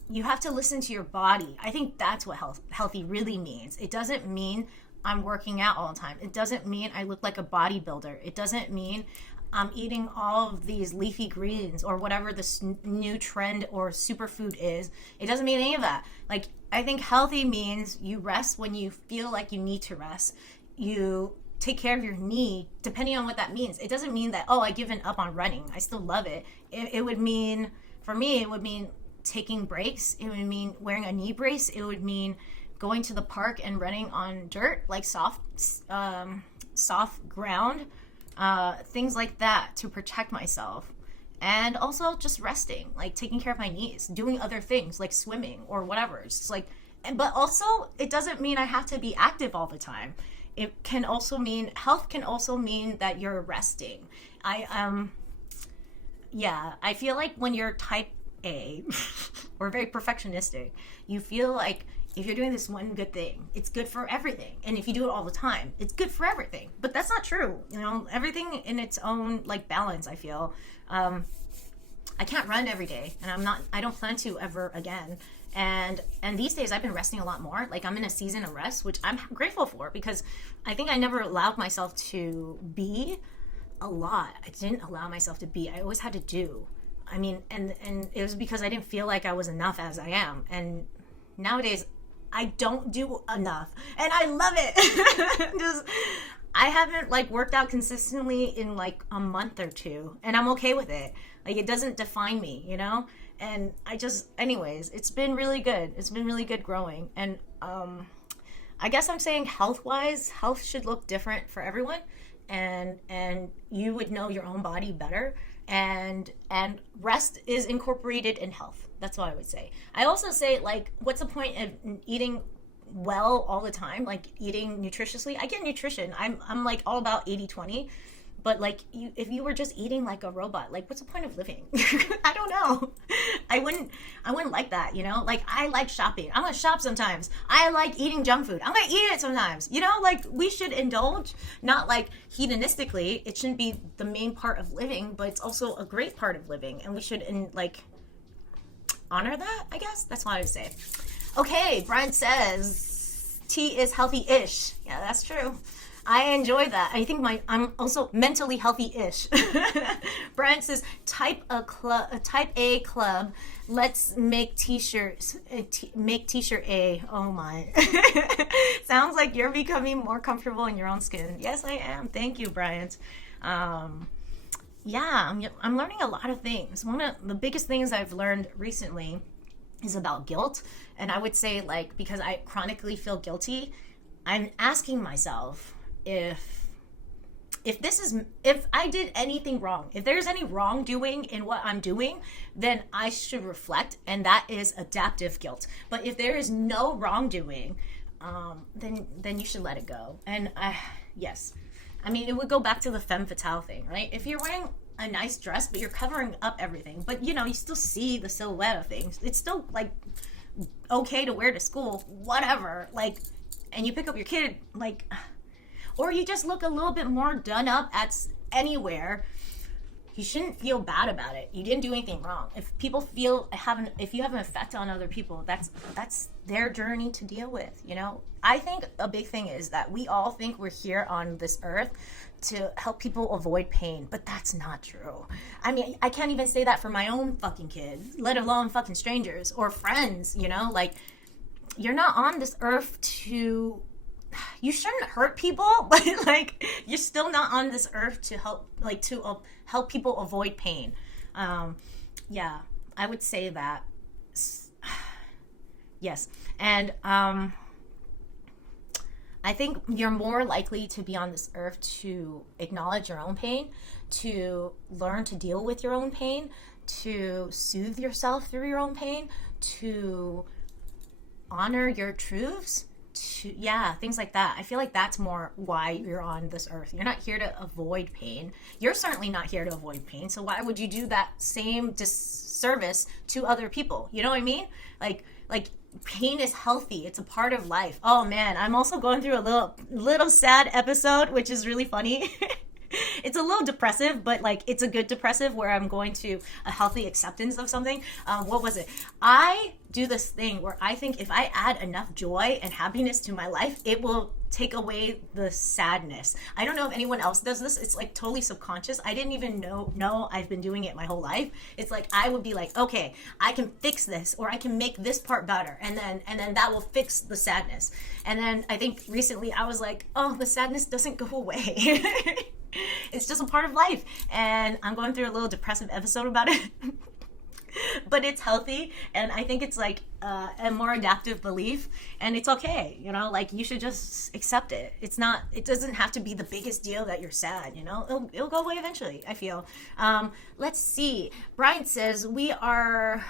you have to listen to your body. I think that's what healthy really means. It doesn't mean I'm working out all the time. It doesn't mean I look like a bodybuilder. It doesn't mean I'm eating all of these leafy greens or whatever this new trend or superfood is. It doesn't mean any of that. Like, I think healthy means you rest when you feel like you need to rest. You take care of your knee, depending on what that means. It doesn't mean that, oh, I've given up on running. I still love it. It would mean, for me, it would mean taking breaks. It would mean wearing a knee brace. It would mean going to the park and running on dirt, like soft ground. Things like that to protect myself, and also just resting, like taking care of my knees, doing other things like swimming or whatever. It's just like, but also it doesn't mean I have to be active all the time. It can also mean, health can also mean that you're resting. I feel like when you're type A or very perfectionistic, you feel like if you're doing this one good thing, it's good for everything. And if you do it all the time, it's good for everything. But that's not true. You know, everything in its own, like, balance, I feel. I can't run every day, and I don't plan to ever again. And these days I've been resting a lot more. Like, I'm in a season of rest, which I'm grateful for, because I think I never allowed myself to be a lot. I didn't allow myself to be. I always had to do. I mean, and it was because I didn't feel like I was enough as I am. And nowadays I don't do enough, and I love it. I haven't, like, worked out consistently in, like, a month or two, and I'm okay with it. Like, it doesn't define me, you know? And anyways, it's been really good. It's been really good growing. And I guess I'm saying health-wise, health should look different for everyone, and you would know your own body better. And rest is incorporated in health. That's what I would say. I also say, like, what's the point of eating well all the time? Like, eating nutritiously. I get nutrition. I'm like all about 80-20. But, like, if you were just eating like a robot, like, what's the point of living? I don't know. I wouldn't like that, you know? Like, I like shopping. I'm gonna shop sometimes. I like eating junk food. I'm gonna eat it sometimes. You know, like, we should indulge, not, like, hedonistically. It shouldn't be the main part of living, but it's also a great part of living. And we should, like, honor that, I guess. That's what I would say. Okay, Brian says, tea is healthy-ish. Yeah, that's true. I enjoy that. I think I'm also mentally healthy-ish. Brian says, type A club. Let's make t-shirts. Make t-shirt A. Oh my. Sounds like you're becoming more comfortable in your own skin. Yes, I am. Thank you, Brian. Yeah, I'm learning a lot of things. One of the biggest things I've learned recently is about guilt. And I would say, like, because I chronically feel guilty, I'm asking myself if I did anything wrong, if there's any wrongdoing in what I'm doing, then I should reflect, and that is adaptive guilt. But if there is no wrongdoing, then you should let it go. And yes, I mean, it would go back to the Femme Fatale thing, right? If you're wearing a nice dress, but you're covering up everything, but you still see the silhouette of things, it's still like okay to wear to school, whatever, like, and you pick up your kid, like, or you just look a little bit more done up at anywhere, you shouldn't feel bad about it. You didn't do anything wrong. If people if you have an effect on other people, that's their journey to deal with, I think a big thing is that we all think we're here on this earth to help people avoid pain, but that's not true. I mean, I can't even say that for my own fucking kids, let alone fucking strangers or friends, like, you're not on this earth to, you shouldn't hurt people, but like, you're still not on this earth to help people avoid pain. Yeah, I would say that. Yes. And I think you're more likely to be on this earth to acknowledge your own pain, to learn to deal with your own pain, to soothe yourself through your own pain, to honor your truths, things like that. I feel like that's more why you're on this earth. You're not here to avoid pain. You're certainly not here to avoid pain. So why would you do that same disservice to other people? You know what I mean? Like pain is healthy. It's a part of life. Oh man, I'm also going through a little sad episode, which is really funny. It's a little depressive, but like, it's a good depressive where I'm going to a healthy acceptance of something. What was it? I do this thing where I think if I add enough joy and happiness to my life, it will take away the sadness. I don't know if anyone else does this. It's like totally subconscious. I didn't even know I've been doing it my whole life. It's like, I would be like, okay, I can fix this, or I can make this part better. And then that will fix the sadness. And then I think recently I was like, oh, the sadness doesn't go away. It's just a part of life. And I'm going through a little depressive episode about it. But it's healthy, and I think it's like a more adaptive belief, and it's okay, like, you should just accept it. It doesn't have to be the biggest deal that you're sad, it'll go away eventually, I feel. Let's see. Brian says, we are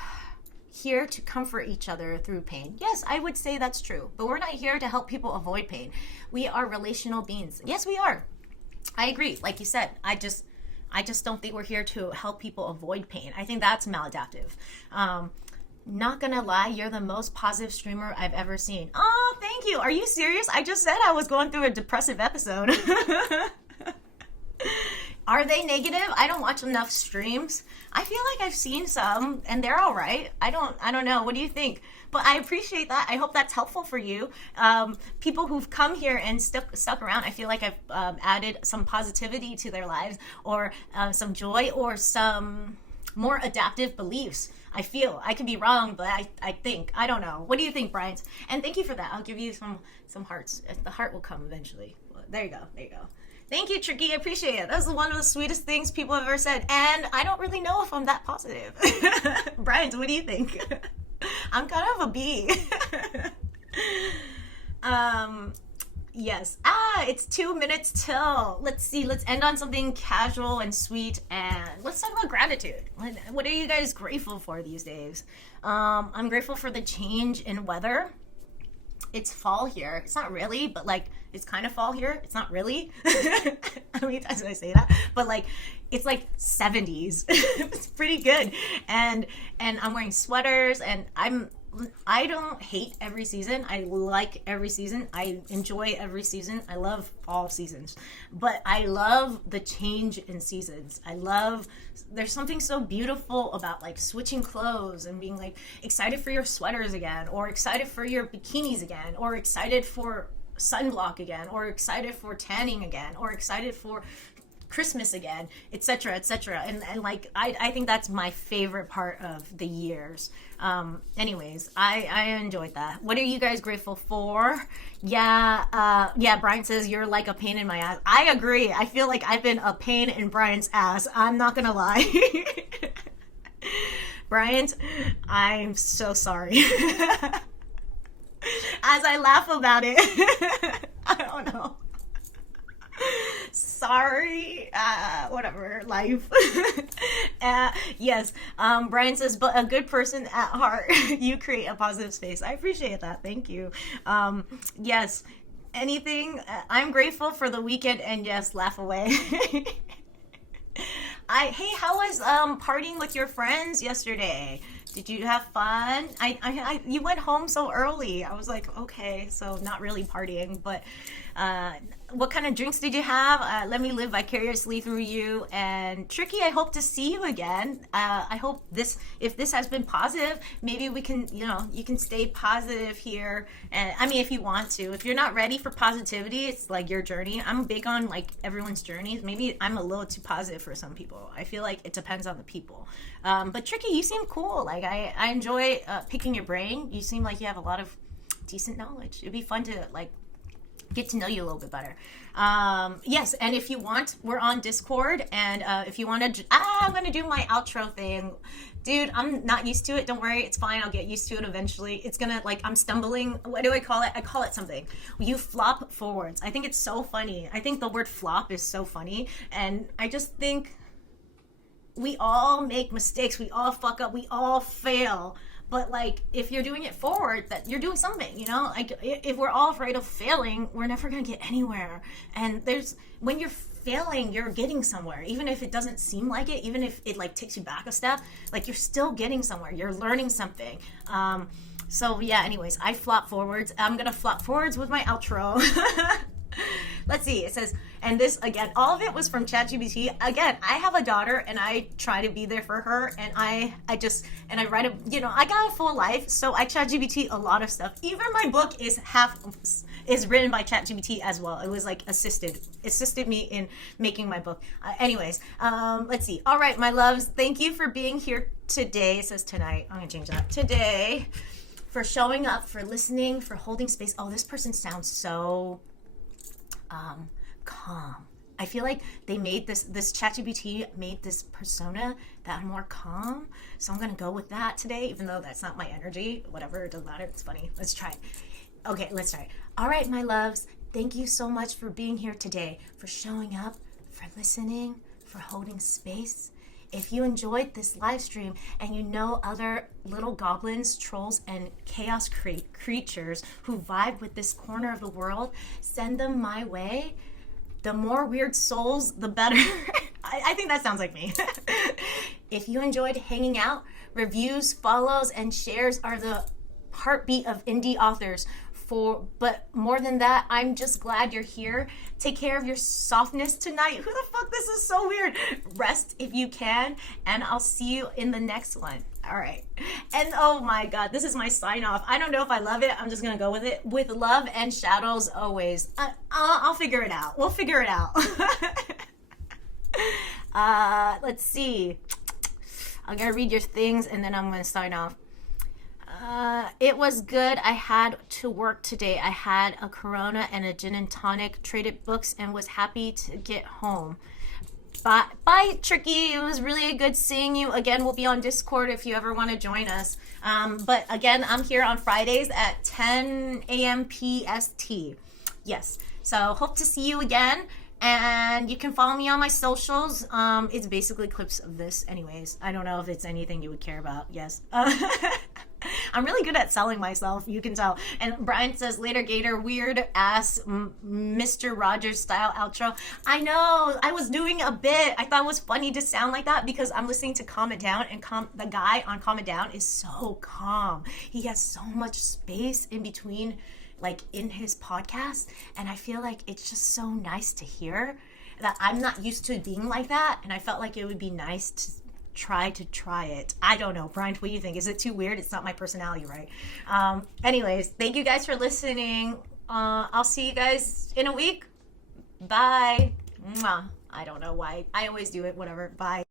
here to comfort each other through pain. Yes, I would say that's true, but we're not here to help people avoid pain. We are relational beings. Yes, we are. I agree. Like you said, I just don't think we're here to help people avoid pain. I think that's maladaptive. Not gonna lie, you're the most positive streamer I've ever seen. Oh, thank you. Are you serious? I just said I was going through a depressive episode. Are they negative? I don't watch enough streams. I feel like I've seen some, and they're all right. I don't know. What do you think? But I appreciate that. I hope that's helpful for you. People who've come here and stuck around, I feel like I've added some positivity to their lives, or some joy, or some more adaptive beliefs. I feel. I could be wrong, but I think. I don't know. What do you think, Brian? And thank you for that. I'll give you some hearts. The heart will come eventually. There you go. There you go. Thank you, Tricky. I appreciate it. That was one of the sweetest things people have ever said. And I don't really know if I'm that positive. Brian, what do you think? I'm kind of a B. Yes. It's 2 minutes till. Let's see. Let's end on something casual and sweet, and let's talk about gratitude. What are you guys grateful for these days? I'm grateful for the change in weather. It's fall here. It's not really, but like, it's kind of fall here. It's not really. How many times did I say that? But like, it's like 70s. It's pretty good. And I'm wearing sweaters, and I don't hate every season. I like every season. I enjoy every season. I love all seasons. But I love the change in seasons. There's something so beautiful about like switching clothes and being like excited for your sweaters again, or excited for your bikinis again, or excited for sunblock again, or excited for tanning again, or excited for Christmas again, etc., etc. And like I think that's my favorite part of the years. Anyways, I enjoyed that. What are you guys grateful for? Yeah, Brian says you're like a pain in my ass. I agree. I feel like I've been a pain in Brian's ass. I'm not gonna lie. Brian, I'm so sorry. As I laugh about it, I don't know. Sorry, whatever, life. Yes, Brian says, but a good person at heart. You create a positive space. I appreciate that. Thank you. Yes, anything. I'm grateful for the weekend, and yes, laugh away. Hey, how was partying with your friends yesterday? Did you have fun? You went home so early. I was like, okay, so not really partying, but what kind of drinks did you have? Let me live vicariously through you. And Tricky, I hope to see you again. I hope if this has been positive, maybe we can, you can stay positive here. And I mean, if you want to, if you're not ready for positivity, it's like your journey. I'm big on like everyone's journeys. Maybe I'm a little too positive for some people. I feel like it depends on the people. But Tricky, you seem cool. Like I enjoy picking your brain. You seem like you have a lot of decent knowledge. It'd be fun to like get to know you a little bit better. Yes, and if you want, we're on Discord, and if you want to, I'm going to do my outro thing. Dude, I'm not used to it. Don't worry, it's fine. I'll get used to it eventually. It's going to, like, I'm stumbling. What do I call it? I call it something. You flop forwards. I think it's so funny. I think the word flop is so funny, and I just think we all make mistakes. We all fuck up. We all fail. But like, if you're doing it forward, that you're doing something, like if we're all afraid of failing, we're never going to get anywhere. And when you're failing, you're getting somewhere, even if it doesn't seem like it, even if it like takes you back a step, like you're still getting somewhere. You're learning something. So yeah, anyways, I flop forwards. I'm going to flop forwards with my outro. Let's see. It says, and this again, all of it was from ChatGPT. Again, I have a daughter, and I try to be there for her, and I write I got a full life, so I ChatGPT a lot of stuff. Even my book is written by ChatGPT as well. It was like assisted me in making my book. Anyways, let's see. All right, my loves, thank you for being here today. It says tonight. I'm gonna change that. Today, for showing up, for listening, for holding space. Oh, this person sounds so calm. I feel like they made this ChatGPT made this persona that I'm more calm. So I'm gonna go with that today, even though that's not my energy. Whatever, it doesn't matter. It's funny. Let's try it. Okay, let's try it. All right, my loves. Thank you so much for being here today, for showing up, for listening, for holding space. If you enjoyed this live stream and you know other little goblins, trolls, and chaos creatures who vibe with this corner of the world, send them my way. The more weird souls, the better. I think that sounds like me. If you enjoyed hanging out, reviews, follows, and shares are the heartbeat of indie authors. But more than that, I'm just glad you're here. Take care of your softness tonight. Who the fuck? This is so weird. Rest if you can, and I'll see you in the next one. All right. And oh my God, this is my sign off. I don't know if I love it. I'm just gonna go with it. With love and shadows always. I'll figure it out. We'll figure it out. Let's see. I'm gonna read your things, and then I'm gonna sign off. It was good. I had to work today. I had a Corona and a gin and tonic, traded books, and was happy to get home. Bye, Tricky. It was really good seeing you. Again, we'll be on Discord if you ever want to join us. But again, I'm here on Fridays at 10 a.m. PST. Yes. So hope to see you again. And you can follow me on my socials. It's basically clips of this anyways. I don't know if it's anything you would care about. Yes. I'm really good at selling myself, you can tell. And Brian says, later Gator, weird ass Mr. Rogers style outro. I know, I was doing a bit. I thought it was funny to sound like that because I'm listening to Calm It Down, and the guy on Calm It Down is so calm. He has so much space in between, like in his podcast, and I feel like it's just so nice to hear that. I'm not used to being like that, and I felt like it would be nice to try it. I don't know. Brian, what do you think? Is it too weird? It's not my personality, right? Anyways, thank you guys for listening. I'll see you guys in a week. Bye. Mwah. I don't know why. I always do it. Whatever. Bye.